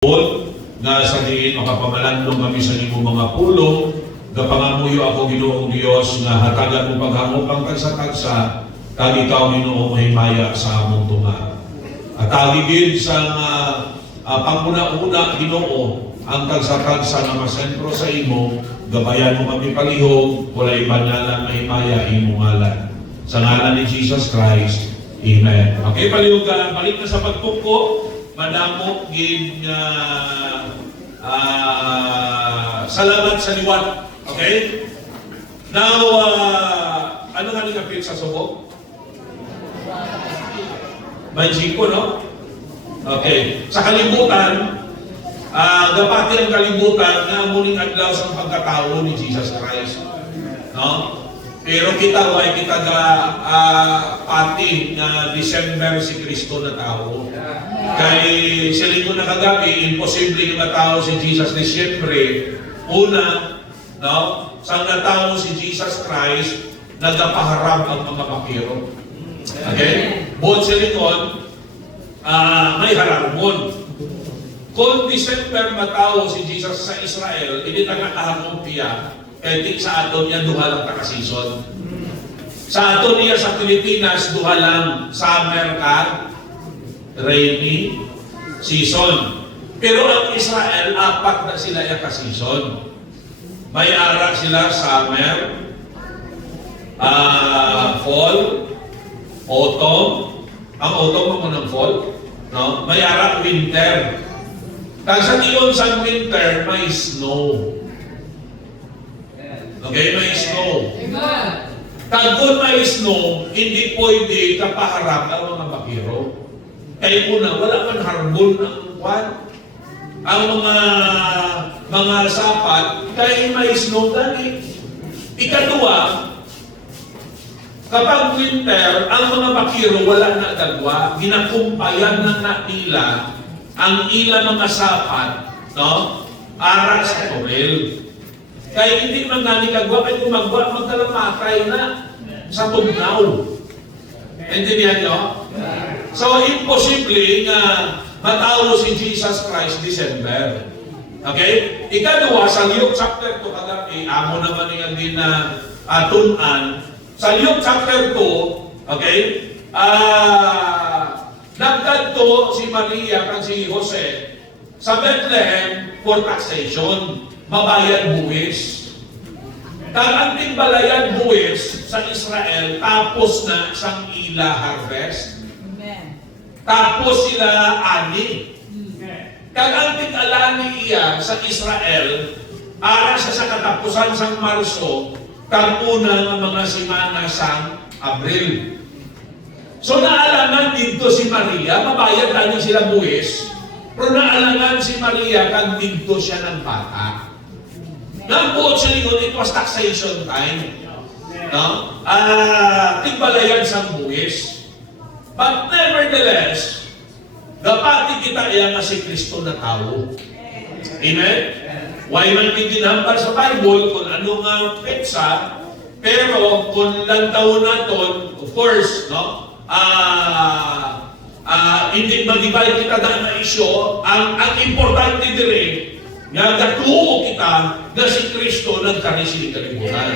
nga sa diin makapamalandong kami sa imo mga pulong, gapangamuyo ako Ginoong Dios nga hatagan mo paghangopang tagsa-tagsa kag ikaw Ginoo mahimaya sa among tunga. At aligid sa panguna-una Ginoo ang tagsa-tagsa nga masentro sa imo, gabayan mo kami palihog, walay banyalan mahimaya imo ngalan. Sa ngalan ni Jesus Christ. Amen. Okay, palihog ka, balik na sa pagtungko. Madamo gin salamat sa liwat. Okay? Now, ano nga ni kapit sa subok? Manjiko, no? Okay. Sa kalibutan, gapati ang kalibutan na muling adlaw sa pagkatao ni Jesus Christ. No? Pero kita pati na December si Kristo na tao. Kay silingon na kagabi, imposible na tao si Jesus Disyembre. Una, no? Sang natao si Jesus Christ, nagapaharap ang mga papiro. Okay? Buot silingon, may harapon. Kung December matao si Jesus sa Israel, hindi na nakahangong piya, kaya di sa aton niya duha lang takasison. Sa aton niya sa Pilipinas, duha lang summer ka, rainy season. Pero ang Israel, apat na sila yung ka-season. May ara sila summer, fall, autumn. Ang autumn mo ng fall. No? May ara winter. Kaya sa tiyon sa winter, may snow. Okay, may snow. Kaya kung may snow, hindi pwede kapaharap ang mga bakiro. Kaya una, wala man harbon ang kwan. Ang mga sapat, kaya may snow gani. Ikadua, kapag winter, ang mga bakiro wala na dagwa, ginakumpayan na nila ang ilang mga sapat, no? Ara sa Torel. Kaya hindi man gani kagwa, kaya gumagwa, magkalamatay na sa tugnaw. Intindihan nyo? So, imposible nga matao si Jesus Christ December. Okay? Ikadua, sa Luke chapter 2, kagabi, amo naman yung din na tunan. Sa Luke chapter 2, okay? Nagkadto si Maria at si Jose sa Bethlehem for taxation. Mabayad buwis. Kaganting balayan buwis sa Israel, tapos na sang ila harvest. Amen. Tapos sila ani. Kaganting alani iya sa Israel, ara sa katapusan sang Marso, kaguna ng mga simana sang Abril. So naalangan dito si Maria, mabayad na niya sila buwis, pero naalangan si Maria kag dito siya ng bata. Nang buot sa lingon, it was taxation time. No? Tigbalayan sa buwis. But nevertheless, dapati kita iya nga si Kristo na tao. Amen? Why man ginambal sa Bible kung ano nga petsa, pero kung lang taon naton, of course, no? Hindi mag-divide kita na isyo, ang importante dire, nga gatuo kita na si Kristo nagkarisili kalibutan.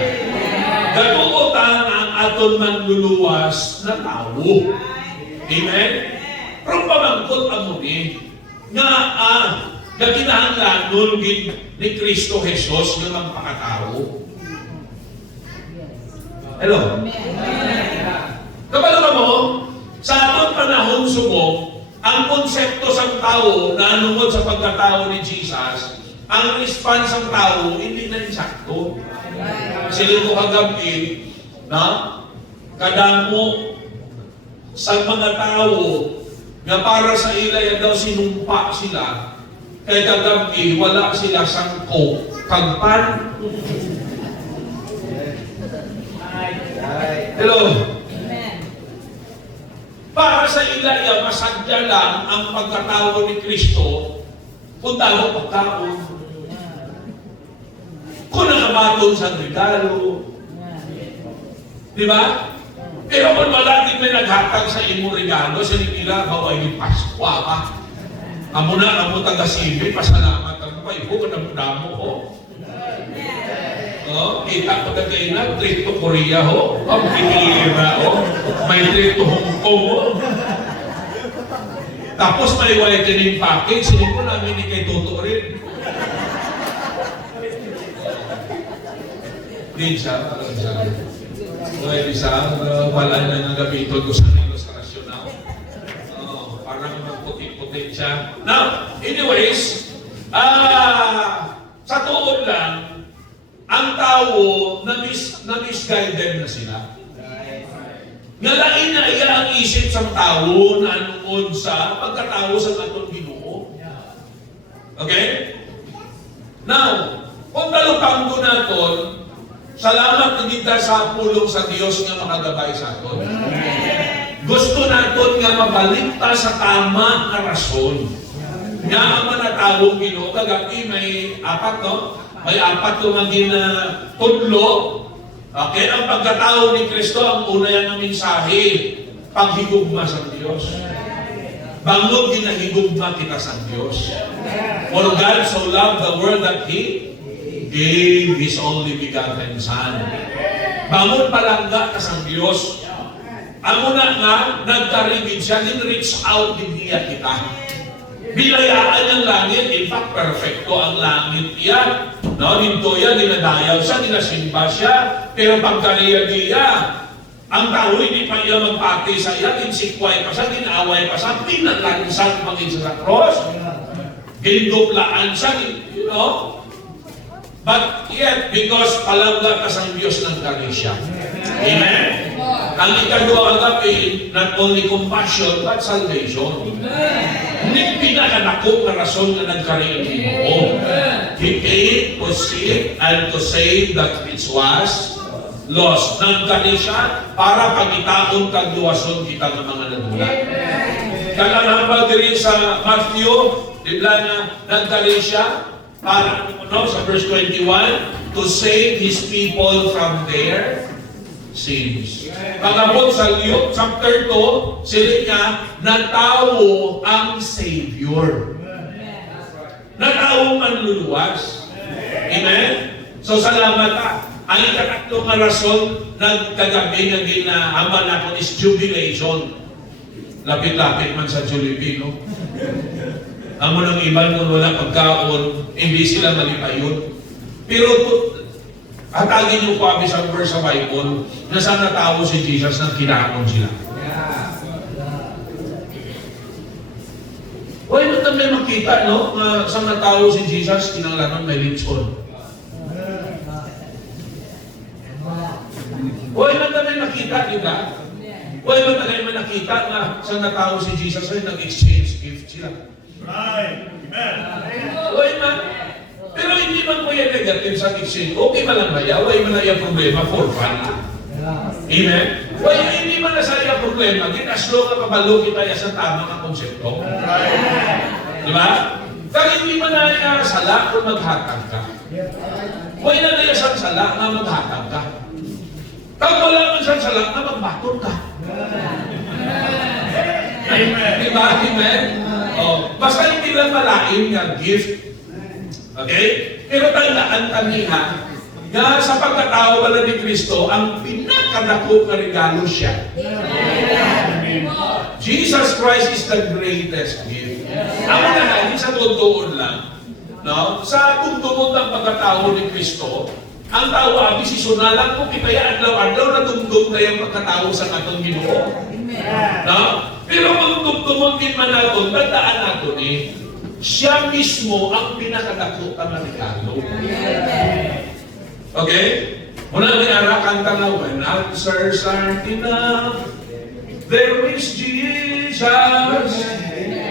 Gatuo ta ang aton manluluwas na tao. Amen? Pero pamangkot ang muli, nga kinahanglan nun ni Kristo Jesus ng mga pakatao. Hello? Kapag mo, sa atong panahon subok, ang konsepto sa tao na anungod sa pagkatao ni Jesus, ang response ng tao, hindi na insakto. Sila ko kagabi, na kadamo sa mga tao na para sa ilay daw sinumpa sila, kaya kagabi, wala sila sangko, kagpan. Hello? Para sa ilaya, masadya lang ang pagkatao ni Kristo kung tao pagkaon. Kung nakabaton sa regalo. Di ba? Pero kung malating may naghatag sa imo regalo, sa nila, baway ni Paskwa ka. Amo na, amo taga-sibi, pasalamat ako kayo ko, kadamo-damo ko. Kita ko na kayo na, trip to Korea ho, ang pinira ho, may trip to Hong Kong ho. Tapos may whitening package, hindi ko namin ni kay Toto rin. Din siya, parang siya. Pwede siya, wala na nagabiton ko sa ilustrasyon ako. Parang magputi-puti siya. Now, anyways, sa tuod lang, ang tao na-misguided na sila. Ngalain na iya ang isip sa tao na anuon sa pagkatao sa atong Ginoo. Okay? Now, kung talupang ko naton, salamat na kita sa pulong sa Diyos nga makagabay sa aton. Gusto naton nga mabalik ta sa tama na rason. Nga ang manatawong Ginoo, kagabi may apat, no? May apat ko maging tudlo. Okay, ang pagkatao ni Kristo, ang una yan ng mensahe, paghigugma sa Diyos. Bangod ginahigugma kita sa Diyos. For God so loved the world that He gave His only begotten Son. Bangod palangga ka sa Diyos. Amo na nga, nagkaribig siya, reach out din niya kita. Bilayaan ang langit, in fact, perfecto ang langit yan. No, dito yan, dinadayaw siya, dinasimba siya, pero pagkariya niya, ang tao hindi pa iya magpati sa iya, dinsikway pa siya, dinaaway pa siya, pinaglansan maging sa cross, ginduplaan siya, you know. But yet, because palangga ka sa Diyos ng karisya. Amen? Ang ikadua agapin, not only compassion, but salvation. Hindi pinakadakot na rason na nagkaroon mo. He came to seek and to save that which was lost. Nagkari siya para pagitaon kagluwason kita ng mga nagulat. Kalanambal din sa Matthew, di ba na nagkari siya para, sa verse 21, to save His people from their sins. Pagabot sa Luke chapter 2, sila niya, natawo ang Savior. Natawo manluluwas. Amen? So salamat ka. Ang ikatatlong rason ng kagabi na ginahaman ako is jubilation. Lapit-lapit man sa Jollibee, no? Amo ng iban kung wala pagkaon, hindi sila malipayon. Pero hatagin niyo po kami sa verse sa Bible na saan natawo si Jesus nang kinakon sila. Huwag mo tayo makita, no? Na saan natawo si Jesus, kinanglanon may lechon. Huwag mo tayo makita, di ba? Huwag mo tayo makita na saan natawo si Jesus ay nag-exchange gift sila. Right. Amen. Huwag man. Pero hindi man po yan negative sa exchange. Okay man lang maya. Huwag man na yung problema for fun. Amen? Huwag hindi man na sa yung problema. As long na kabalo kita sa tamang ang konsepto. Di ba? Kaya hindi man na yung sala kung maghatag ka. Huwag na yung sala na maghatag ka. Kung wala man sa sala na magbaton ka. Amen. Di ba? Amen? Basta hindi lang malain nga gift. Okay? Pero tandaan kanina na sa pagkatao wala ni Kristo, ang pinakadako na regalo siya. Jesus Christ is the greatest gift. Ako na hindi sa tuntuon lang. No? Sa tuntuon ng pagkatao ni Kristo, ang tao abi si sunalan ko kaya adlaw-adlaw na tungtong na yung pagkatao sa katong Ginoo. No? Pero kung tungtungin man natin, tandaan natin siya mismo ang pinakadakutan na regalo. Okay? Muna may arakanta na, when answers aren't enough, there is Jesus.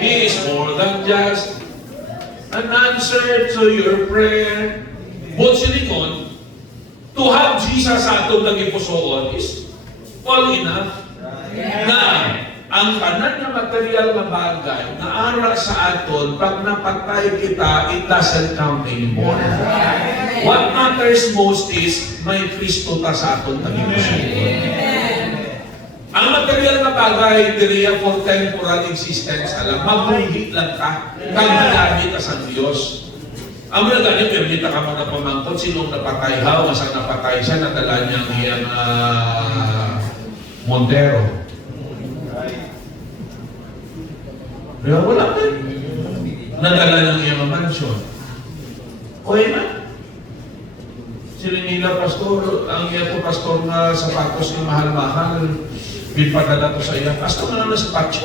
He is more than just an answer to your prayer. But silingon, to have Jesus sa atong nagipusoon is all enough. Na ang tanan na material na bagay na ara sa aton, pag napatay kita, it doesn't count anymore. What matters most is may Kristo ta sa aton nagipusoon. Ang material na bagay diriya for temporal existence alam, mabuhi lang ka, kang nagamit as ang Diyos. Ang mga ganit, permita ka mga pamangkot, sinong napatay ha, masang napatay siya, nadala niya iyang Montero. Kaya wala ka. Nadala ng iyang mansion. Okay na. Sila nila, pastor, ang iya to, pastor na sapatos ng mahal-mahal, pinpadala to sa iya. Pastor na lang na sapatos.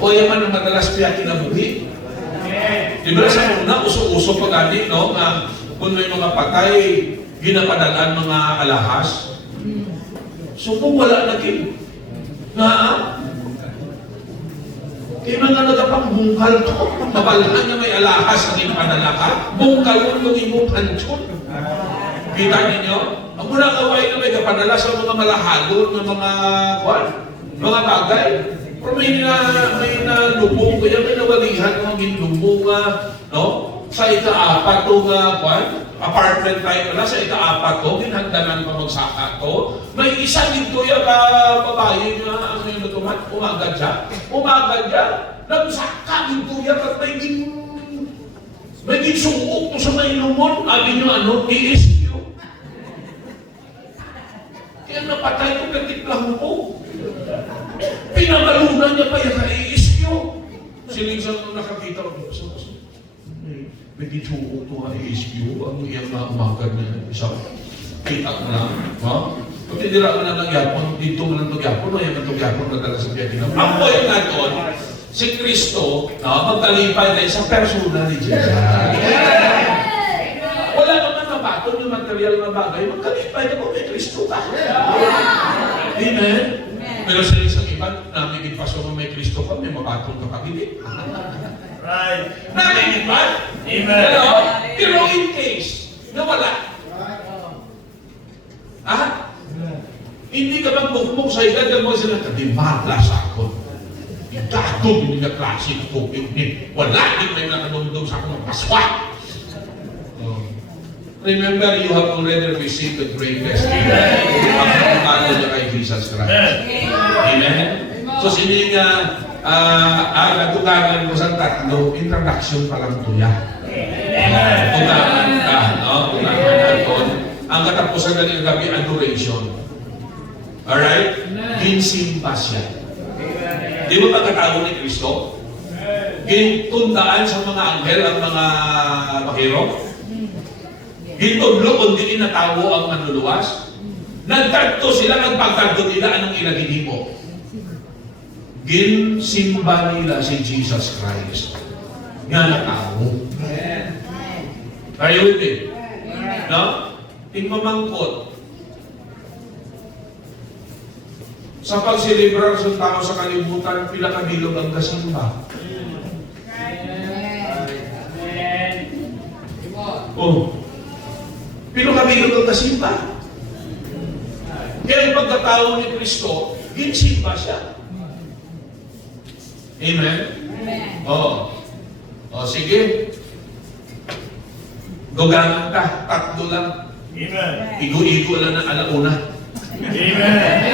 O yaman ang madalas piya kinabuhi. Diba sa una, uso-uso pa gani, no? Nga, kung may mga patay, ginapadalaan mga alahas. So kung wala na kin, nga, kaya mga nagapang bungkal to, mabalahan niya may alahas ang inapadala ka, bungkal mo yung imong pansyon. Kita ninyo? Ang muna kaway na may kapadala sa mga malahado ng mga bagay. Pero may lubong, kaya may nawalihan ng ginlubong no? Sa ika-apat to apartment type na, sa ika-apat to, ginhandanan pa magsaka to. May isa dito yung babae nga, ang yung natumat, umagad siya, nagsaka dito yung at may ginsuok to sa may lumon, abi nyo ESQ. Kaya napatay ko, nagtiplang ko. Pinamalunan niya pa yung ka-ESQ. Siningsang nakakita ko, may ginsuok to ang ESQ, ang iyang na umagad na isang kita mo lang. Kung tindira ko na ng yapon, dito mo lang ng yapon, o yung ng yapon na dala sa Vietnam. Ang point na doon, si Kristo, magtalipay na isang persona ni Jesus. Wala naman nabaton yung material na bagay, magtalipay na kung may Kristo ka. Amen? Pero sa isang iba, namigit pa so kung may Kristo ka, may mabatong ka pag-ibig. Right. Namigit pa? Amen. Pero in case, nawala. Hindi ka magbukmok sa edad mo sila, kadimala sa ako. Itatong, hindi na klasik ko. Wala, hindi may nakadumdum sa akong paswa. Remember, you have already received the greatest gift. Ang pagkakalo niya kay Jesus Christ. Amen? So, sini nga, natuganan mo sa tatlo, introduction pa lang ito yan. Tuganan ka, no? Tuganan ka doon. Ang katapusan na ng gabi, adoration. Alright? Ginsimba siya. Di ba pagkatawag ni Kristo? Gintundaan sa mga anghel ang mga bakiro? Gintudlo kung di inatawo ang manluluwas? Nagkagto sila, nagpagkagto nila anong ilagin mo? Ginsimba nila si Jesus Christ. Nga natawo. Are you with me? No? Tingmamangkot. Sa pagsilibrar sa tao sa kalibutan, pila kabilog ang kasimba. Oh. Pila kabilog ang kasimba. Kaya yung pagkatao ni Kristo, ginsimba siya. Amen? Oh, sige. Gugangan ka, tatlo lang. Amen. Igo-igo lang ng alauna. Amen.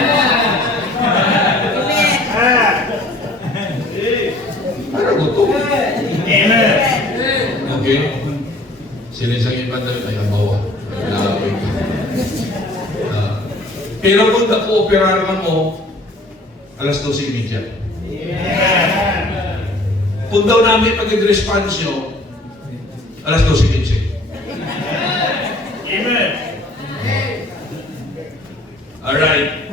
Para gusto. Amen. Okay. Sinisang iba na ay abawa. Pero kung na-cooperaran mo, alas 12:30. Kung daw namin pag-response nyo, alas 12:15. Amen. Alright.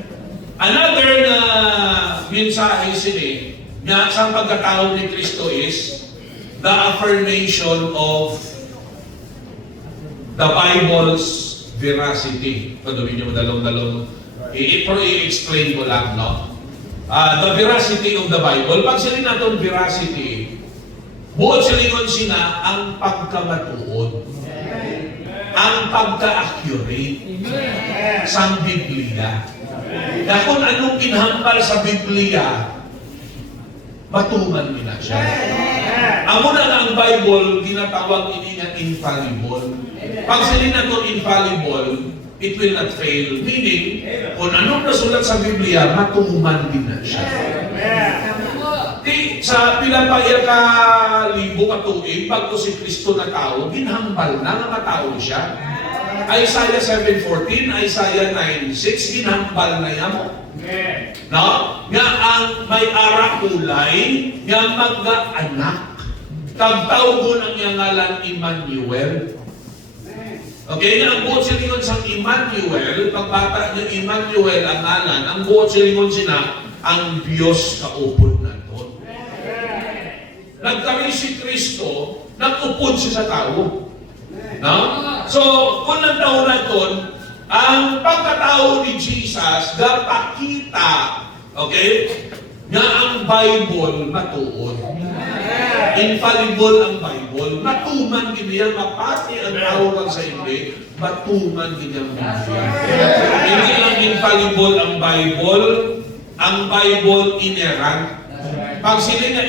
Another na mensahe sini nga sa pagkatao ni Kristo is the affirmation of the Bible's veracity. Padumin niyo dalong-dalong. I-explain ko lang, no? The veracity of the Bible. Pag sila natin veracity, buod sa lingon sina ang pagkamatuod. Ang pagka-accurate sa Biblia. Na kung anong kinhambal sa Biblia, matuman nila siya. Amo na ang Bible, ginatawag ini nga infallible. Pag sila na ito infallible, it will not fail. Meaning, kung anong nasulat sa Biblia, matuman din na siya. Di, sa pinapaya ka libo ka tuig, bago si Kristo na tao, ginhambal na nga matao siya. Isaiah 7:14, Isaiah 9:6, ginhambal na yan mo. No? Nga ang may ara kulay, nga mag-anak. Tagtawgon ang iyang ngalan Emmanuel. Okay, nga ang buot silingon sa Emmanuel, pagbata niya Emmanuel ang ngalan, ang buot silingon sina, ang Diyos kaupod na doon. Nagkari si Kristo, nag-upod siya sa tao. No? So, kung nagtao na doon, ang pagkatao ni Jesus, gapakita, okay, nga ang Bible matuod. Infallible ang Bible. Matuman ganyan, mapati ang tawag sa hindi, matuman ganyan Biblia. Hindi lang infallible ang Bible inerrant. Pag siling na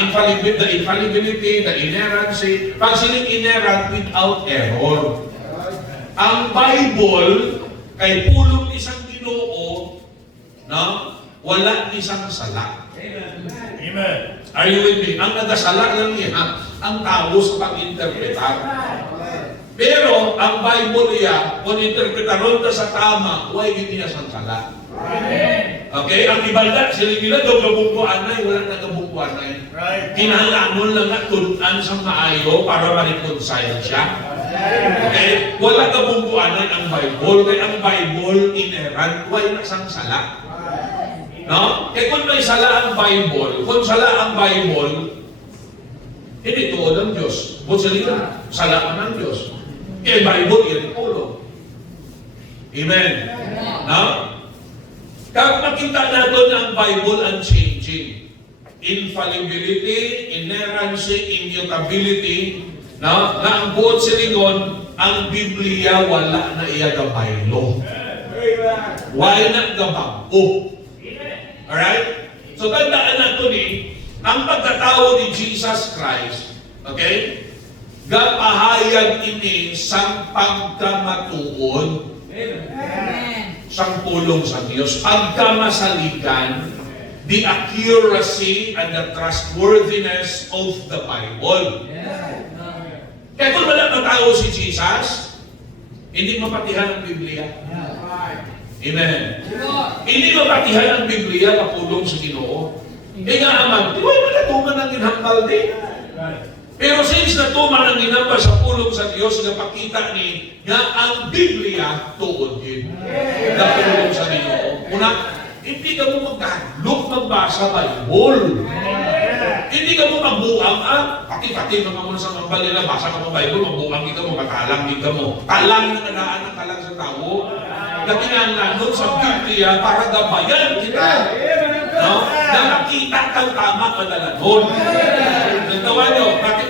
infallibility, the inerrancy, pag siling inerrant without error. Ang Bible, kay pulong isang Ginoo, no? Wala isang sala. Amen. Are you with me? Ang nagasala lang niya, ang tao sa pag-interpretar. Pero, ang Bible niya, kung interpretaron ka sa tama, huwag hindi niya sang sala. Okay? Ang ibanda, sila nila daw gabungkuan na, wala na gabungkuan na. Kinalanon lang at tunan sa maayo para ma-reconcile siya. Okay? Wala gabungkuan na ang Bible, kaya ang Bible inerrant, huwag na sang sala. No? Kaya kung may sala ang Bible, kung sala ang Bible, hindi tuod ang Diyos. Kung sala ang Diyos. Kaya Bible, yan ulo. Amen. No? Kapag makita natin ang Bible unchanging, infallibility, inerrancy, immutability, no? Na ang buot silingon, ang Biblia wala na iya gabaylo. Why not gabago? Alright? So, tandaan natin ang pagkatao ni Jesus Christ, okay? Gapahayag ini sang pagkamatuon, sang pulong sa Diyos, pagkamasaligan, the accuracy and the trustworthiness of the Bible. Kaya kung wala na tao si Jesus, hindi mapatihan ang Biblia. Amen. Hindi mapatihan ang Biblia kapulong sa Ginoo. Kaya nga aman, di ba yung natuman ang ginhambal din? Pero since natuman ang ginhambal sa pulong sa Diyos, napakita ni nga ang Biblia tuod din. Kapulong sa Ginoo. Una, hindi ka mo magkahalok magbasa Bible. Hindi ka mo magbuang, pati-pati mga muna sa mga nila, basa ka mo Bible, magbuang ka mo, matalang ka mo. Talang na nadaan ang talang sa tao. Nakinangan nun sa Biblia para gabayan kita. No? Nakakita kang tama kadalanon. Nandawa nyo, mati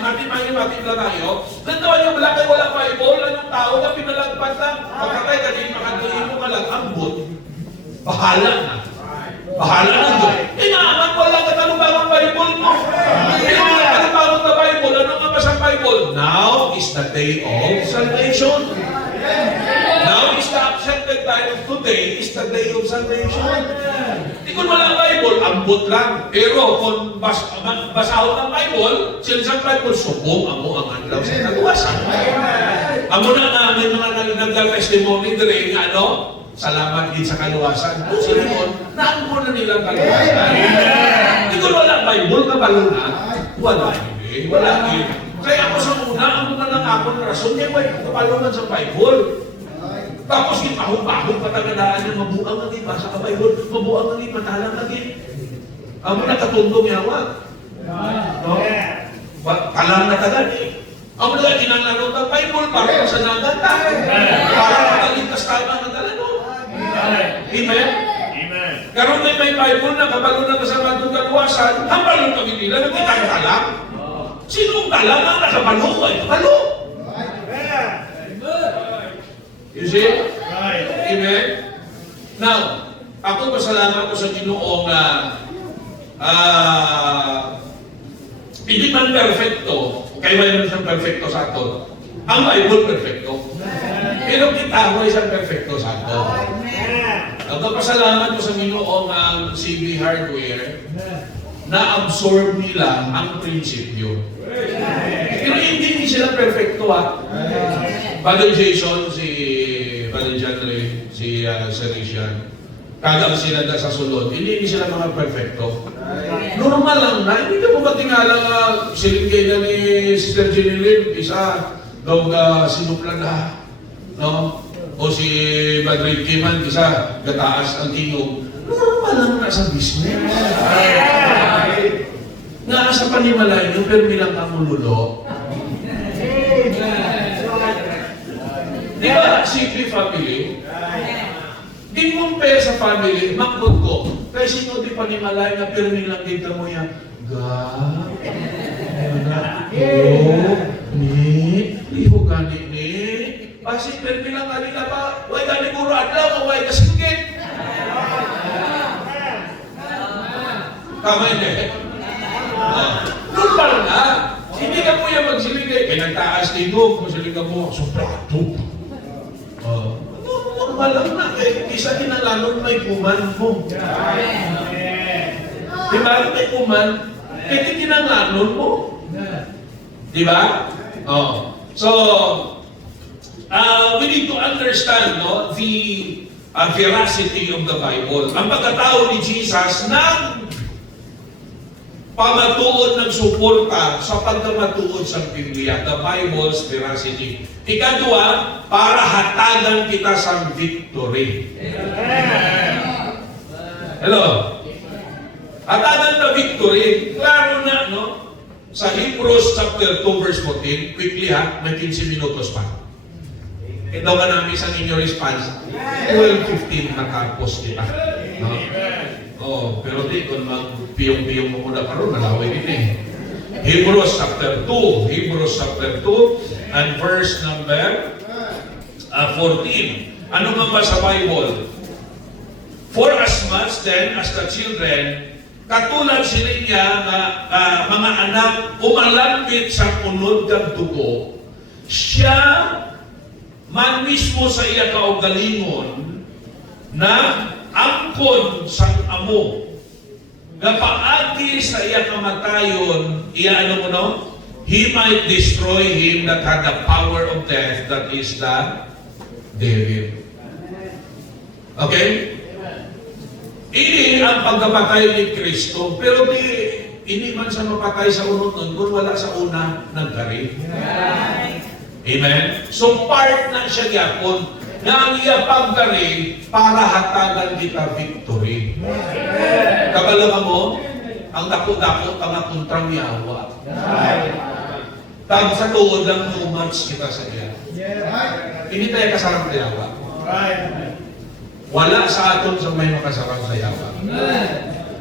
lang tayo. Nandawa nyo, wala Bible, anong tao na pinalagpan lang. Pagkatay ka din, makatuloy mo ka lang, ambot. Bahala na. Bahala na doon. Inaaman, wala ka talubang Bible mo. Wala ka talubang na Bible. Ano nga ba sa Bible? Now is the day of salvation. Now is the accepted time of today is the day of salvation. Di kung walang Bible, ambot lang. Pero kung basahon ang Bible, sinisang Bible, subong amo ang anlaw sa kaluwasan. Amo na namin mga nagdal-testimony dire nga ano, salamat din sa kaluwasan. Kung sinuon, naampo na nilang kaluwasan. Di kung walang Bible, kabalo na, wala. Wala. Kaya ako sa una, ang mga lang ako ng rason, kaya may kapalungan sa Bible. Tapos ipahong-bahong patagadaan ng mabuang lagi, basa ka Bible, mabuang lagi, matalang lagi. Ang mga katundong yawa. No? Talang na tagad eh. Ang mga kinangarot ng Bible, para sa naganda. Para makaligtas tayo ng nagdalano. Amen? Amen. Karoon may Bible na kapalunan ka sa matong kaluwasan, kapalunan kami nila, nagkitang talang. Sinong talang ang nakapalo ay kapalo? You see? Right. Amen? Now, ako pasalamat ko sa Ginoong na hindi man perfecto, kaya wala naman siyang perfecto sa ato. Ang Bible perfecto. Pero kita mo isang perfecto santo. Nagpapasalamat ko sa Ginoo ng CB Hardware na absorb nila ang prinsipyo. Pero hindi sila perfecto ha. Father Jason, si Father John Ray, si Serician, kagang sila na sa sulod, hindi sila mga perfecto. Normal lang na, hindi ka po matingala nga silingkay na ni Sister Jenny Lim, isa daw sinuplan na, no? O si Madrid Kiman, isa gataas ang tingog. Normal lang na sa business. Nga sa panimalay nyo, pero bilang kamululo. Di ba, CP family? Di compare sa family, makbog ko. Kaya sino di panimalay na pero nilang kita mo yan, liho gani ni, pasi pero bilang gani na pa, way gani guro adlaw, way kasingkit. Tama hindi. Normal na. Hindi ka po yung magsilingay. Kaya nagtaas tingog, magsilingay mo, soprato. Normal lang na. Isa kinalalong may kuman mo. Diba? May kuman. Kaya kinalalong mo. Diba? So, we need to understand the veracity of the Bible. Ang pagkatao ni Jesus ng pamatuod ng suporta sa pagkamatuod sa Biblia, the Bible's veracity. Ikatwa, para hatagan kita sa victory. Hello? Hatagan na victory. Klaro na, no? Sa Hebrews chapter 2 verse 14, quickly ha, may 15 minutos pa. Ito ka namin sa inyo response. 12:15 natapos kita. No? Pero di, kung magpiyong-piyong mo muna pa rin, malaway din eh. Hebrews chapter 2 and verse number 14. Ano nga ba sa Bible? For as much then as the children, katulad sila niya na mga anak umalapit sa unod ng dugo, siya man mismo sa iya kaugalingon na angkon sang amo nga paagi sa iya kamatayon, iya ano mo no? He might destroy him that had the power of death, that is the devil. Okay? Ini ang pagkamatay ni Kristo, pero hindi man sa mapatay sa unod nun, kung wala sa una, nagkari. Amen? So part na siya yapon, na ang iya pagkari para hatagan kita victory. Kabalaga mo, ang dako-dako ang kontrang yawa. Tag sa tuod lang 2 months kita sa iya. Hindi tayo kasarang sa yawa. Wala sa aton sa may makasarang sa yawa.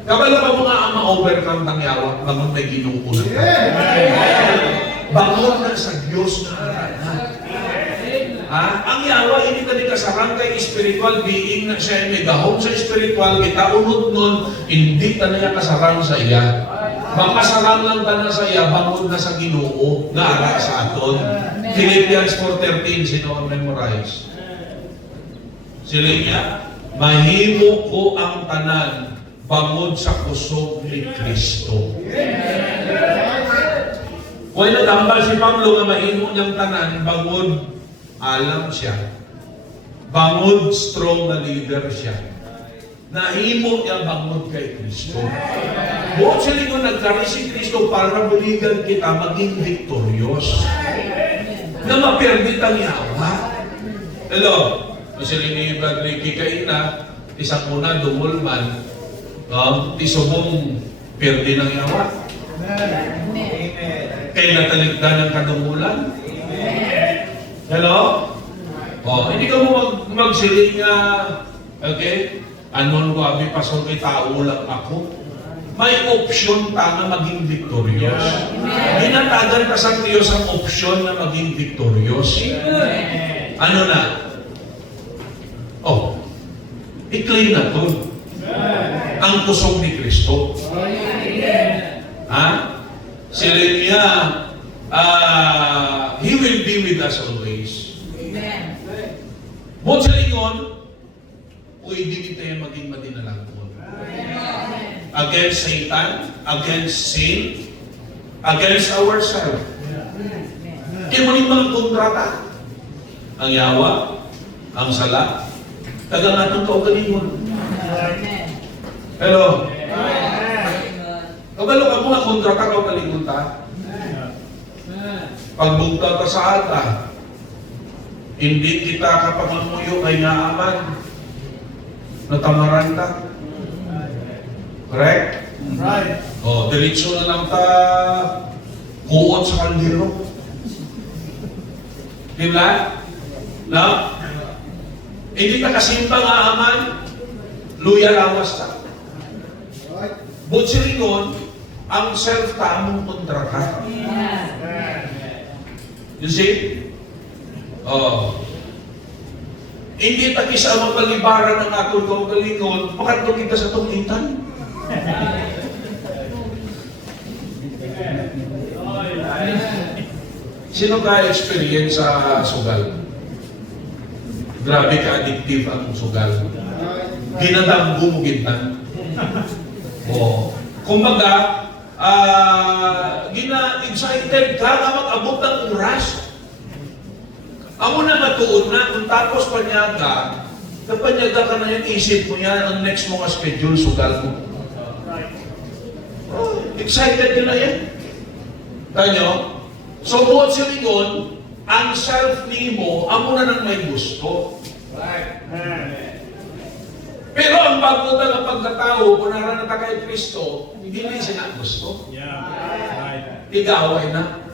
Kabalaga mo nga ang ma-overcome ng yawa, bangon may ginuunan ka. Bangon na sa Diyos na aranan. Ang yawa, hindi ka din kasarang kay spiritual being na siya may gahong sa spiritual, kita unod nun, hindi ka na niya kasarang sa iya. Makasarang lang ka na sa iya, bangon na sa Ginoo, nga ara sa aton. Philippians 4:13, sino ang memorize? Sila niya, mahimo ko ang tanan, bangod sa kusog ni Kristo. Kung nagambal si Pablo nga mahimo niyang tanan, bangod alam siya. Bangod strong na leader siya. Nahimo niya bangod kay Kristo. Buot sila kung nagkari si Kristo para buligan kita maging victorious. Na maperdit ang yawa. Hello? Sila ni Brad Ricky kaina, isang una dumulman, tisubong perdi ng yawa. Kaya nataligdan ng kadumulan. Hello? Hindi ka mo magsiling okay? Anon ko, abi pasol kay tao lang ako. May option ta na maging victorious. Ginatagan ka sa Diyos ang option na maging victorious. Ano na? I-claim na to. Ang kusog ni Kristo. Sila niya, He will be with us always. Amen. Bukod sa lingon, pwede kita maging madinalangkon. Against Satan, against sin, against ourselves. Kaya mo mga kontrata. Ang yawa, ang sala, tagang atong kaugalingon. Hello? Kabalo ka mga kontrata kaugalingon ta. Pagbugta ka sa ata, hindi kita kapangamuyo kay naaman. Natamaran ka. Correct? Right. O, diretso na lang ta kuot sa kaldero. Di ba? No? Hindi ka kasimba nga aman, luya lawas ta. Butsiringon, ang self-tamong kontrata. You see? Oh. Hindi ta kisa mapalibaran ng atong kaugalingon, pakatlo kita sa tungitan. Sino ka experience sa sugal? Grabe ka addictive ang sugal. Ginadamgo mo gintan. Oo. Kumbaga, gina-excited ka nga mag-abot ng oras. Amo na matuon na, kung tapos panyaga, kapanyaga ka na yung isip mo yan, ang next mo nga schedule, sugal mo. Oh, excited ka na yan. Tanyo? So, buot si Lingon, ang self mo, amo na nang may gusto. Pero ang pagpunta ng pagkatao, kung naranata kay Kristo, hindi siya na gusto. Igaway na.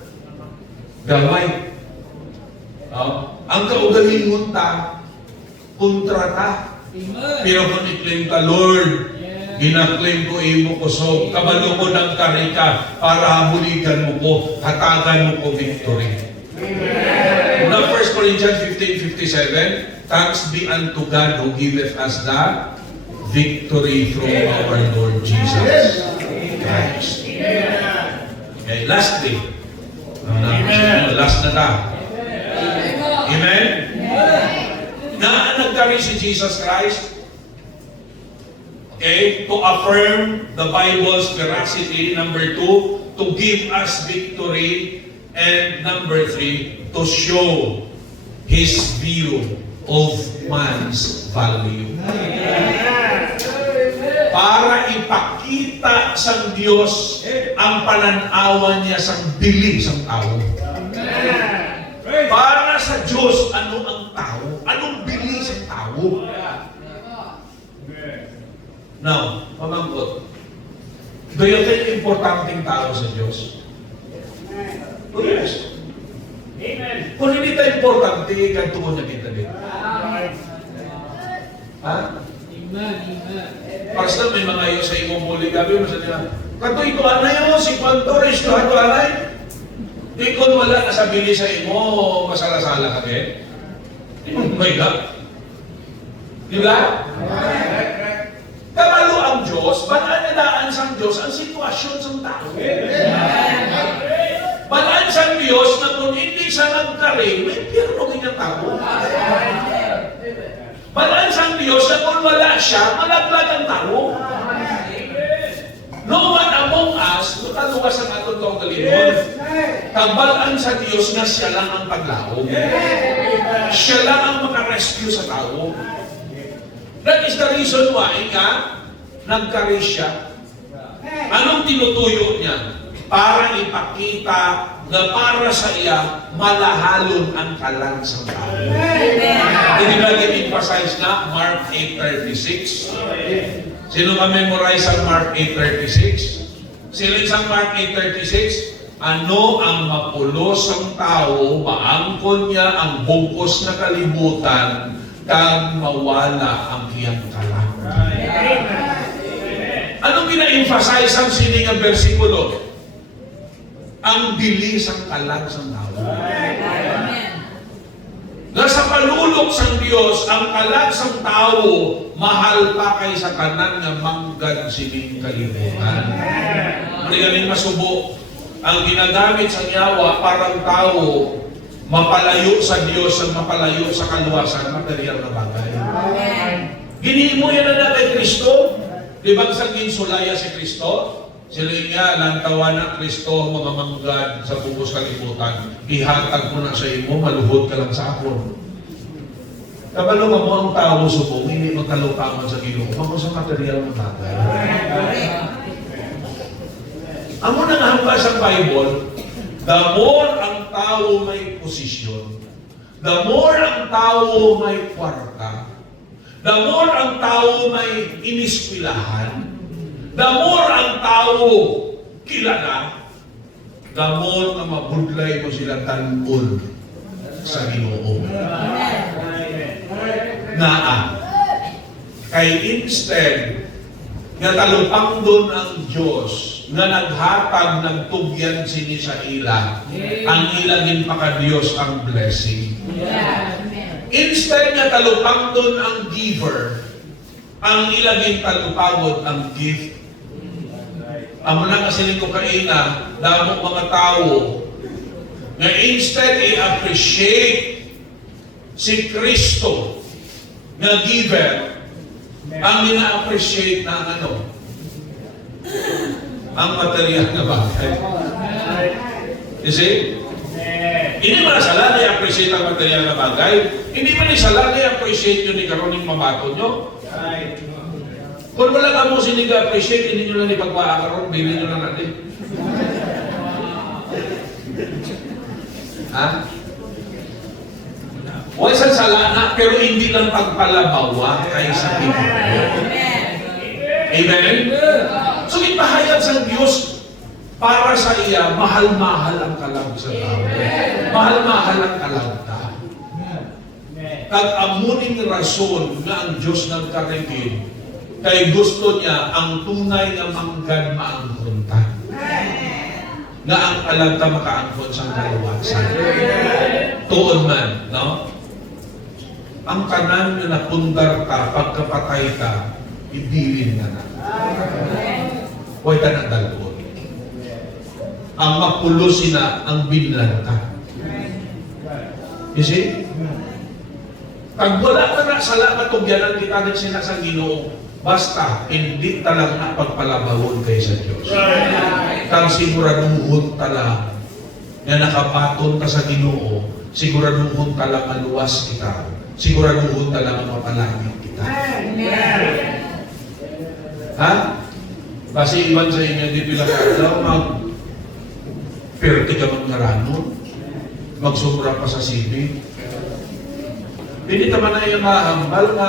Gaway. Ang kaugalingon ta, kontrata. Pero kung i-claim ka, Lord, gina-claim ko imo ko, so kabalo ko ng karika para habuligan mo ko, hatagan mo ko victory. Una 1 Corinthians 15:57, thanks be unto God who giveth us the victory through our Lord Jesus Christ. Okay, lastly, last na ta. Amen? Na nagkari si Jesus Christ, okay, to affirm the Bible's veracity. Number 2, to give us victory. And number 3, to show His view of man's value. Para ipakita sa Diyos ang pananawa niya sa bili sa tao. Para sa Diyos, ano ang tao? Anong bili sa tao? Now, pamangkot. Do you think importanteng tao sa Diyos? Oh, yes. Amen. Kung hindi tayo importante, kanto mo na kita dito. Ha? Para sa may mga iyo sa imong muli gabi mo sa nila, kanto ito anay mo, si Pantores, ito ito anay. Di kung wala na sa bili sa imo, masala-sala kami. Oh my God. Di ba? Kabalo ang Diyos, bananadaan sa Diyos ang sitwasyon sa tao. Balaan sa Diyos na kung hindi siya nagkari, may pirno kanyang tao. Balaan sa Diyos na kung wala siya, malaglag ang tao. No one among us, nutaluwas ang atong kaugalingon, kabalaan sa Diyos na siya lang ang paglaog. Siya lang ang makarescue sa tao. That is the reason why nagkari siya. Anong tinutuyo niya? Para ipakita na para sa iya, malahalon ang kalan sa tao. Hindi ba emphasize na Mark 8:36? Sino ka-memorize ang Mark 8:36? Sino isang Mark 8:36? Ano ang mapulos ang tao, maangkon niya ang bungkos na kalibutan, kang mawala ang iyang kalan. Anong gina-emphasize ang siningang versikulo? Ang bilis ang kalan sa tao. Nasa palulok sa Diyos, ang kalag sa tao, mahal pa kay sa kanan nga manggad sining kalibutan. Hindi galing masubo. Ang ginagamit sa yawa parang tao, mapalayo sa Diyos at mapalayo sa kaluwasan, material na bagay. Ginimo yan na kay Kristo. Di ba sa ginsulaya si Kristo? Sila nga, lantawan na Kristo, mga manggad sa bubos kalibutan. Ihatag ko na sa imo, maluhod ka lang sa akon. Kabalo ka mo ang tao subong, hindi magkalupaman sa Ginoo, ako sa material na bagay. Amo nang hamba sa Bible, the more ang tao may posisyon, the more ang tao may kwarta, the more ang tao may iniskwilahan, the more ang tao kilala, the more na mabudlay mo sila tanol sa Ginoo. Naa. Kay instead, nga talupang doon ang Diyos, nga naghatag ng tugyan sini sa ila, ang ilagin pa ka Diyos ang blessing. Instead nga talupang doon ang giver, ang ilagin talupagod ang gift. Amo na kasi ko kaina, damo mga tao, nga instead i-appreciate si Kristo na giver, ang ina-appreciate na ano, ang material na bagay. You see? Hindi man sala i-appreciate ang material na bagay. Hindi man sala i-appreciate yun ni karoning mabato nyo. Kung wala ka mo siniga-appreciate, hindi nyo lang ipagpaakaroon, bilhin nyo lang natin. Ha? O isang sala na, pero hindi lang pagpalabawa kaysa Ginoo. Amen? So, ipahayag sa Diyos para sa iya, mahal-mahal ang kalag sa tao. Mahal-mahal ang kalagta. Kag amuning rason nga ang Diyos nagkarigid, kay gusto niya ang tunay nga manggad maangkunta. Nga ang kalagta makaangkon sa kaluwasan. Tuon man, no? Ang kanan na napundar ka, pagkapatay ka, ibilin ka na. Huwag ka na dalpon. Ang mapulosin na ang binlan ka. You see? Pag wala ka na sala katugyanan kita ng sinasang Ginoo, basta hindi talaga pagpalabawon kay sa Diyos. Kang siguraduhon talaga na nakapaton ka sa Ginoo, siguraduhon talaga maluwas kita. Siguraduhon talaga mapalangit kita. Ha? Kasi iban sa inyo, di pila ka perte ka mag-ngaranon, magsumura pa sa CV. Hindi naman na yung mahambal na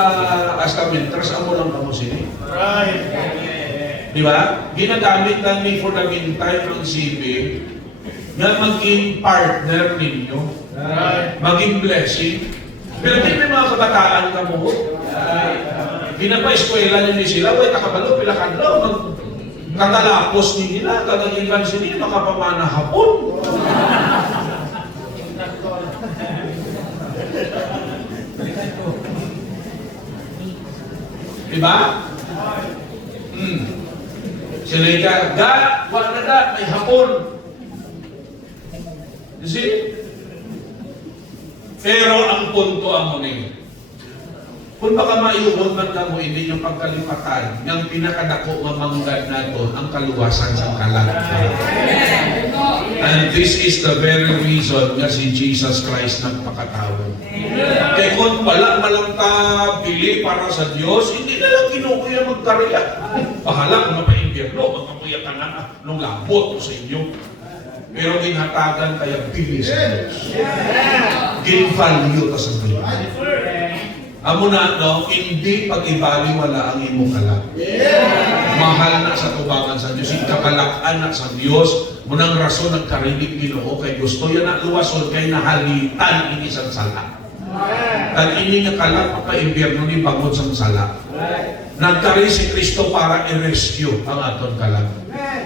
astamentras, amo lang kamo sini. Di ba? Ginagamit lang ni for the meantime ng CV na maging partner ninyo, maging blessing. Pero di may mga kabataan ka mo, ginapa-eskwela nyo ni sila, way takabalo, pilakadlaw, katalapos ni nila, kagagiban sila, makapamana hapon. Diba? Sila ka, wala na, may hapon. You see? Pero ang punto ang muning. Kung baka maiuhon man ka mo, hindi yung pagkalipatan, yung pinakadako mamanggad nato ang kaluwasan sa kalagta. And this is the very reason nga si Jesus Christ nagpakatawag. Kaya kung wala malang ta pili para sa Diyos, hindi na lang kinukuya magkariya. Bahala kung mapa-impyerno, magkakuya ka na nung labot sa inyo. Pero ginhatagan kaya pili sa Diyos. Ginvalue ka sa Diyos. Amo na, no, hindi pag-ibaliwala ang imong kalag. Mahal na sa tubangan sa Diyos, ikabalakan na sa Diyos, munang rason nagkarinig Ginoo kay gusto yan na luwason kay nahalitan ini isang sala. At ini nga kalag pagka-impyerno ni bangod sang sala. Nagkari si Kristo para i-rescue ang aton kalag.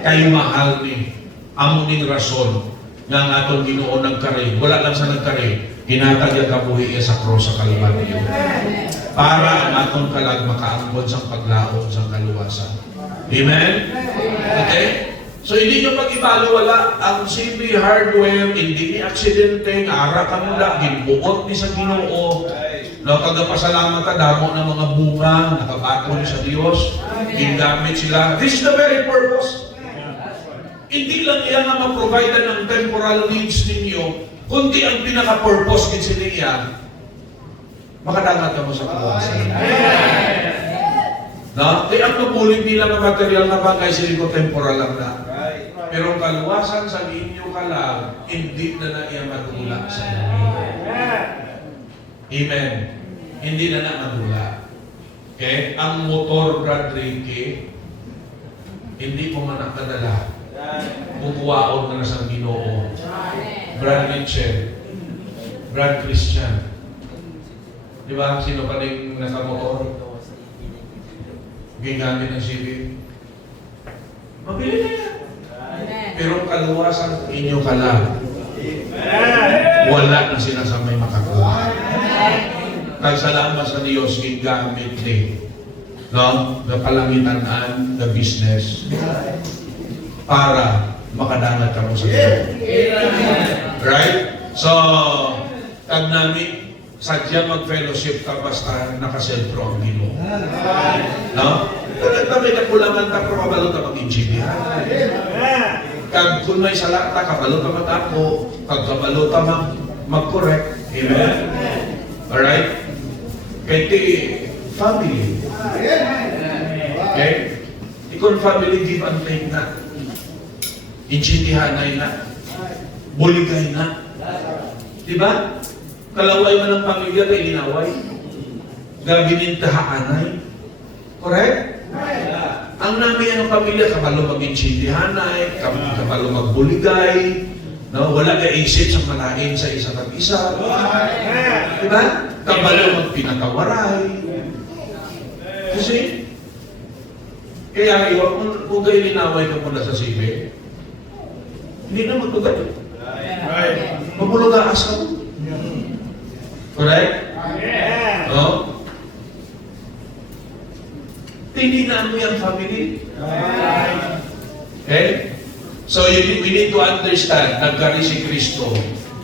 Kay mahal ni amo ning rason nga ang aton Ginoo nagkari. Wala lang sa nagkari. Hinatag yung kabuhi sa cross sa Kalbaryo. Para ang atong kalag makaangkon sa paglaon sa kaluwasan. Amen? Okay? So hindi nyo pag-ibaliwala ang CB Hardware, hindi ni aksidente, ara ka mula, ginbuot ni sa Ginoo. No, kagapasalamat ka, damo ng mga bunga, nakabato ni sa Diyos, gingamit sila. This is the very purpose. Hindi lang yan na ma-provide ng temporal needs ninyo, kundi ang pinaka-purpose din sila yan, makadangat ka mo sa kawasan. No? Kaya ang mabuling nila ng material na bagay, sila ko temporal lang na. Pero ang kaluwasan sa inyo ka lang, hindi na na iya madula sa inyo. Amen. Hindi na na madula. Okay? Ang motor, Brad Ricky, hindi ko man nakadala. Bukuwaon na sa Ginoo. Brad Mitchell, Brad Christian. Di ba? Sino pa rin nakamotor? Gingamit ng CV. Mabili na yan. Pero kaluwasan inyo ka lang. Wala na sila sa may makakuha. Nagsalamat sa Diyos, gingamit ni, no? Na palangitan-an, na business, para makadangat ka mo sa Diyos. Right? So, tag namin, sadya mag-fellowship ka basta nakasentro ang Ginoo. No? Kami kakulangan ka, pero kabalo ka mag-injiniya. Kag kung may sala ka, kabalo ka mag-ako, kag kabalo ka mag-correct. Amen? Alright? Kaya ti, family. Okay? Ikon family, give and take na. Injinihanay na. Buligay na. Diba? Kalaway man ang pamilya kay linaway. Gabinintahaanay. Correct? Ang namin ang pamilya, kabalo mag-insindihanay, kabalo magbuligay, no? Wala ka isip sa malain sa isa at isa. Diba? Kabalo magpinatawaray. Kasi, kaya iwan, kung kayo linaway ka mula sa sibe, hindi na magtugad. Mabulugaas ka mo. Correct? No? Tindihan mo yung family. Okay? So we need to understand, nagkari si Kristo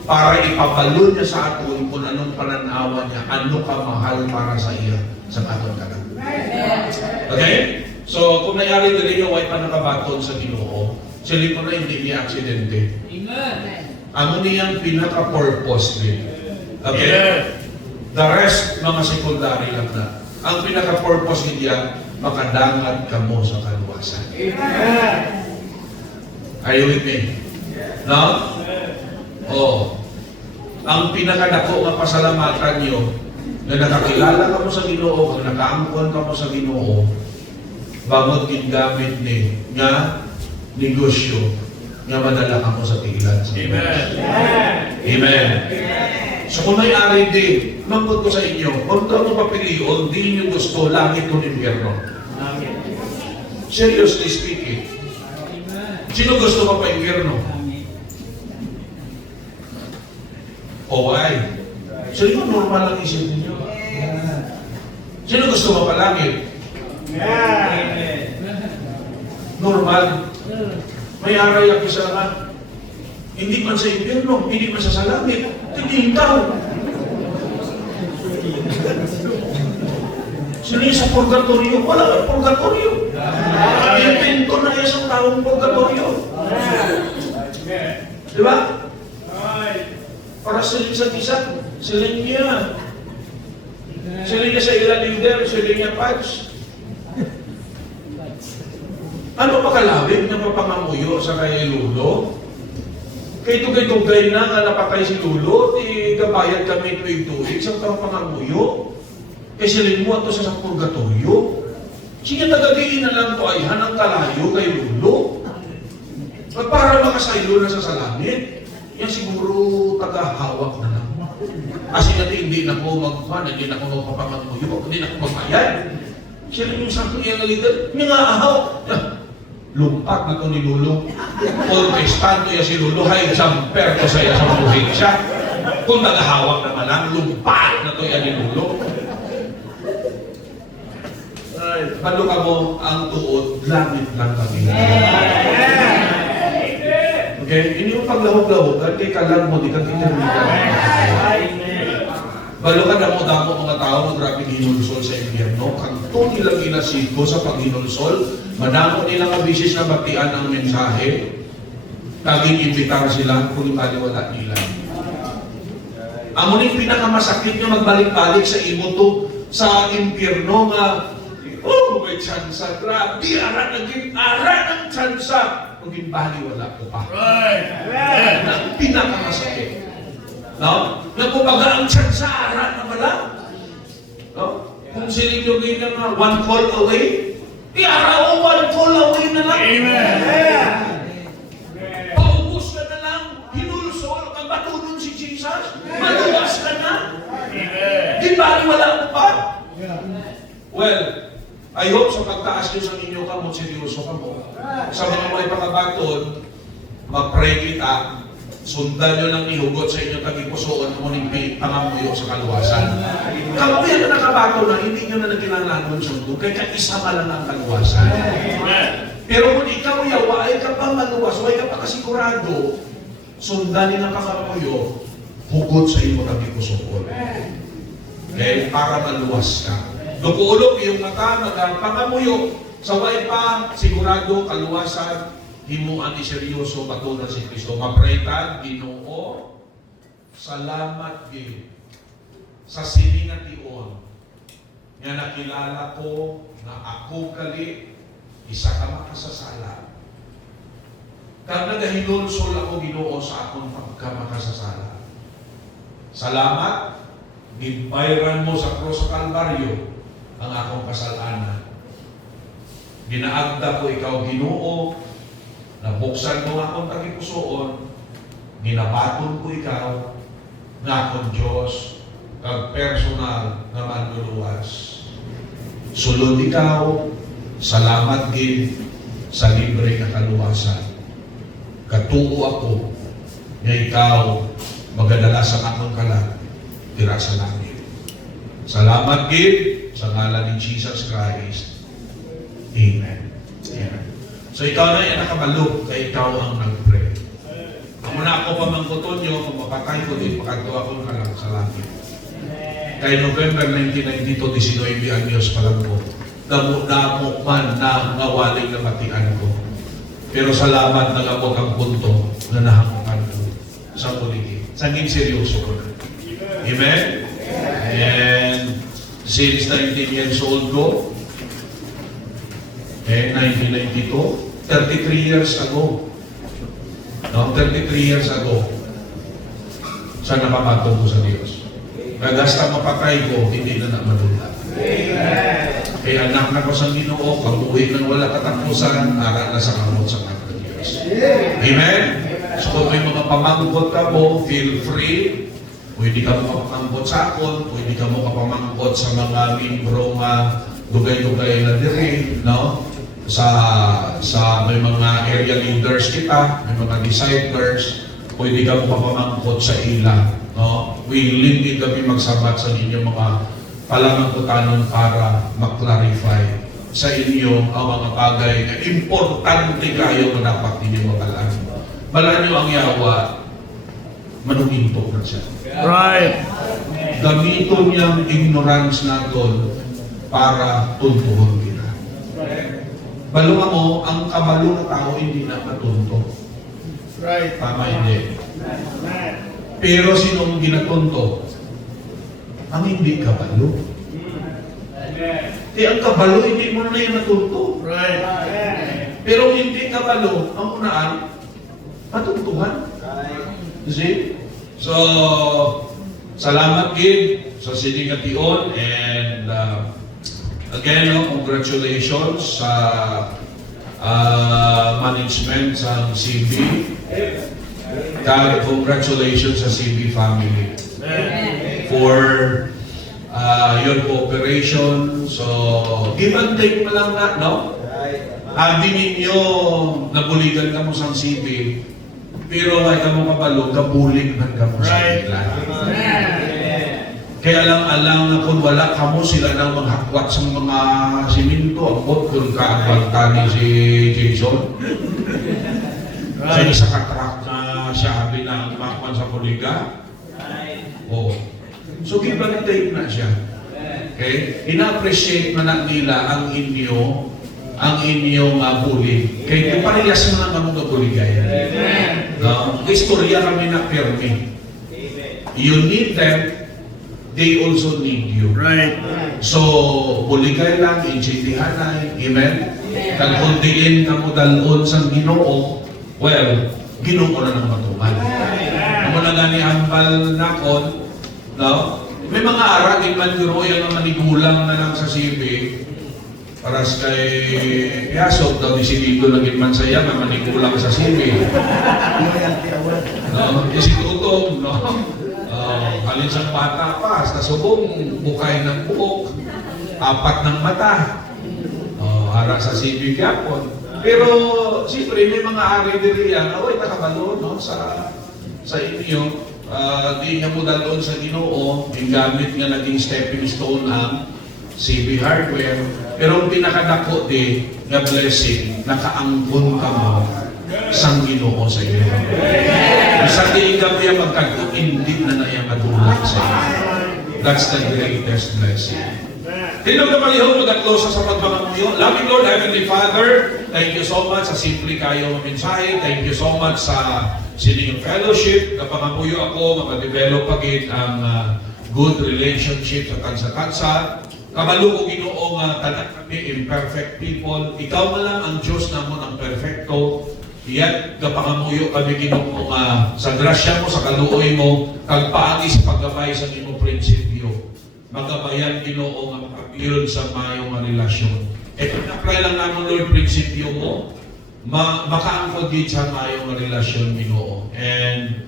para ipapalo niya sa aton kung anong pananawa niya, ano kamahal para sa iya sa aton kanan. Okay? So kung nangyari dali niyo, why pa nakabaton sa Ginoo, sili ko na hindi niya aksidente. Ano niyang pinaka-purpose din. Okay? The rest, mga secondary lang na. Ang pinaka-purpose niya, makadangat ka mo sa kaluwasan. Are you with me? No? Oh. Ang pinakadako nga pasalamatan niyo, na nakakilala ka mo sa Ginoo, na nakaangkon ka mo sa Ginoo, bangod gingamit ni nga negosyo, nga madala ka mo sa tigilan sa Diyos. Amen. So kung may ari din, mangkot ko sa inyo, kung ka mo papilion, di nyo gusto langit o impyerno. Seriously speaking. Sino gusto mo pa impyerno? O why? So yun, normal lang isip ninyo. Sino gusto mo pa langit? Normal. May aray ang isa nga. Hindi man sa impyerno, hindi man sa langit. Hindi tao. Sino yung sa purgatorio? Wala ang purgatorio. Invento na yung sa taong purgatorio. Diba? Para silin sa isa, silin niya. Silin niya sa ilang leader, silin niya patch. Ano pa kalawin na mapangamuyo sa kay Lulo? Kaya tugay-tugay na nga napatay si Lulo, gabayad kami tuwig-tuwig sa pangamuyo. Kaya silin mo ato sa purgatorio. Sige tagadiin na lang to ay hanang kalayo kay Lulo. At para makasaylo na sa langit, yan siguro tagahawak na lang. Kasi natin hindi na ko magkuhan, hindi na ko magpapangamuyo, hindi na ko magbayad. Silin yung sakto yung leader, may nga ahaw. Lumpat na ito ni Lulo. Protestante ya si Lulo, hay jumper ko sa iya sa probinsya. Kung tagahawak naman lang, lumpat na ito yan ni Lulo. Balo ka mo ang tuod, langit lang kami. Okay? Ini yung paglahog-lahogan, kay kalang mo, di ka kitirmigan. Balo ka damo-damo mga tao na grabe hinulsol sa impyerno. Kanto nilang inasid ko sa paghinulsol, madamo nilang kabisis na batian ang mensahe, taging imbitar sila kung ibaliwala nila. Amo ning pinakamasakit nyo magbalik-balik sa imo to sa impyerno nga, oh, may tsansa, grabe, ara ng tsansa, kung ibaliwala ko pa. Right. Ang pinakamasakit. No? Na kumbaga ang tsansa, ara na pala. No? Kung sinigugin na nga, one call away, ara o one call away na lang. Amen. Paubos ka na lang, hinulsol, magbatulon si Jesus, maluwas ka na. Amen. Di ba wala mo pa? Well, I hope sa pagtaas nyo sa inyo ka mo, seryoso ka mo. Sa mga may pakabaton, mag-pray kita, sundan nyo lang ihugot sa inyo tagipusoon mo ng pangamuyo sa kaluwasan. Kamuya na nakabato na, hindi nyo na nakinalanon sundo, kaya isa ka lang ang kaluwasan. Pero kung ikaw yawa, ay ka pa maluwas, ay ka pa kasigurado, sundanin ang kakamuyo, hugot sa inyo tagipusoon. Okay? Para maluwas ka. Lukulog yung mata, pangamuyo, sa way pa, sigurado, kaluwasan, himuan ni seryoso, patunan si Kristo. Mapraytan, Ginoo, salamat din sa siningan tiyon nga nakilala ko na ako kali, isa ka makasasala. Kag nagahinulsol ako, Ginoo, sa akong pagkamakasasala. Salamat, gibayran mo sa cross sa Kalbaryo ang akong kasalanan. Ginaagda ko ikaw, Ginoo, nabuksan mo akong tagipusoon, ginabaton ko ikaw, nga akong Diyos, kag personal na manluluwas. Sulod ikaw, salamat gid sa libre na kaluwasan. Katuo ako, nga ikaw, magadala sa akong kalat, tira sa langit. Salamat gid sa ngalan ni Jesus Christ. Amen. Amen. So ikaw na yan nakabalo, kaya ikaw ang nag-pray. Ako na ako pamangkuton nyo, kung mapatay ko din, pakanto ako na lang sa langit. Kaya November 1992, 19 anyos pa lang ko, damo man na nawaling na batian ko. Pero salamat na labog ang punto na nahamukan ko sa politi. Sanging seryoso ko na. Amen? And since 19 years old ko, 1992, 33 years ago. No, 33 years ago, sa nakapatong ko sa Diyos. Kagasta mapatay ko, hindi na namadula. Kaya anak na ko sa Ginoo, pag-uwi nang wala katapusan, ara na sa kamot sa mga Diyos. Amen? So kung may mga pamangkot ka mo, feel free. Pwede ka mo kapamangkot sa akon, pwede ka mo kapamangkot sa mga membro nga dugay-dugay na diri, no? Sa may mga area leaders kita, may mga disciples, pwede ka mo kapamangkot sa ila, no? Willing din kami magsabat sa inyo mga palamangkotanon para maklarify sa inyo ang mga bagay na importante kayo na dapat ninyo magalaan. Balaan nyo ang yawa, manuginto na siya. Right. Gamiton niyang ignorance natin para tuntuhon kita. Balunga mo, ang kabalo na tao hindi na matunto. Right. Tama hindi. Pero sinong ginatunto? Ang hindi kabalo. Kaya ang kabalo, hindi mo na yung matunto. Right. Pero hindi kabalo, ang unaan, matuntuhan. You see? So, salamat gid sa sinigation and again, no, congratulations sa management sa CB. God, congratulations sa CB family for your cooperation. So, give and take pa lang na, no? Habi ninyo, nabuligan ka mo sa CB, pero ay ka mo kapalo, kabulig man ka mo sa kanila. Kaya lang alam na kung wala ka mo, sila nang maghakwat sa mga siminto, ang bot kung kaagwanta ni si Jason. Sa isa ka truck na siya binangmakman sa Puliga. Oo. So give and take na siya. Okay? Ina-appreciate man nila ang inyong bullying. Kaya parehas na naman mga buligay. Istorya kami na pirmi. You need them, they also need you. Right. So, buligay lang, intindihan na, amen? Kagkundiin ka mo dalon sa Ginoo, well, Ginoo na ng matuman. Amo na gani hambal na kon, no? May mga aragin man Ginoo yung mga manigulang na lang sa CB, paras kay Yasok daw disidido lagi man sa iya, nga manigulang sa CB. No? Kasi tutong, no? Halin sa bata pa, sa subong, bukay ng buhok, apat ng mata. Harap sa CB Gapon. Pero, siyempre, may mga ari diri yan, oy, nakabalo, no? Sa inyo, di niya mo dalon sa Ginoo, yung gamit nga naging stepping stone ang CB Hardware. Pero ang pinakadako di, nga blessing, nakaangkon ka mo sang Ginoo sa iyo. Sa tingin ka mo yung magkag-indit na naya madulak sa iyo. That's the greatest blessing. Tinog na palihog, mag-close sa pagpapanguyo. Loving Lord, Heavenly Father, thank you so much sa simple kayo mensahe. Thank you so much sa sining fellowship. Kapangamuyo ako, mapadevelop pagit ang good relationship sa kansa-kansa. Kabalo ko Ginoo nga tanan kami imperfect people. Ikaw man lang ang Diyos namon ang perfecto. Iyan, kapangamuyo kami Ginoo nga sa grasya mo, sa kaluoy mo, kagpaagi sa paggamay sa imong prinsipyo. Magabayan Ginoo nga makapiyon sa mayong nga relasyon. E apply lang naman Lord prinsipyo mo, makaangkod din sa mayong nga relasyon Ginoo. And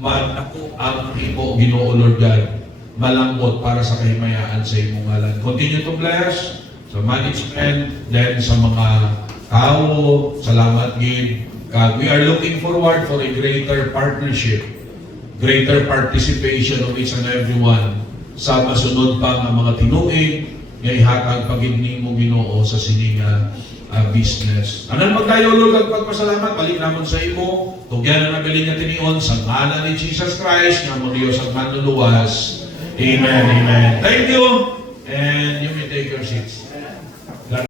ako ang imo Ginoo Lord God, malambot para sa kahimayaan sa imong ngalan. Continue to bless sa management, then sa mga tao, salamat gid. God, we are looking forward for a greater partnership, greater participation of each and everyone sa masunod pa nga mga tinuig nga ihatag pagid nimo Ginoo sa sininga business. Anan magdayo Lord ang pagpasalamat balik namon sa imo. Tugyan na nabilin nga tinion sa ngalan ni Jesus Christ nga mo Dios ang manluluwas. Amen, amen. Thank you, and you may take your seats.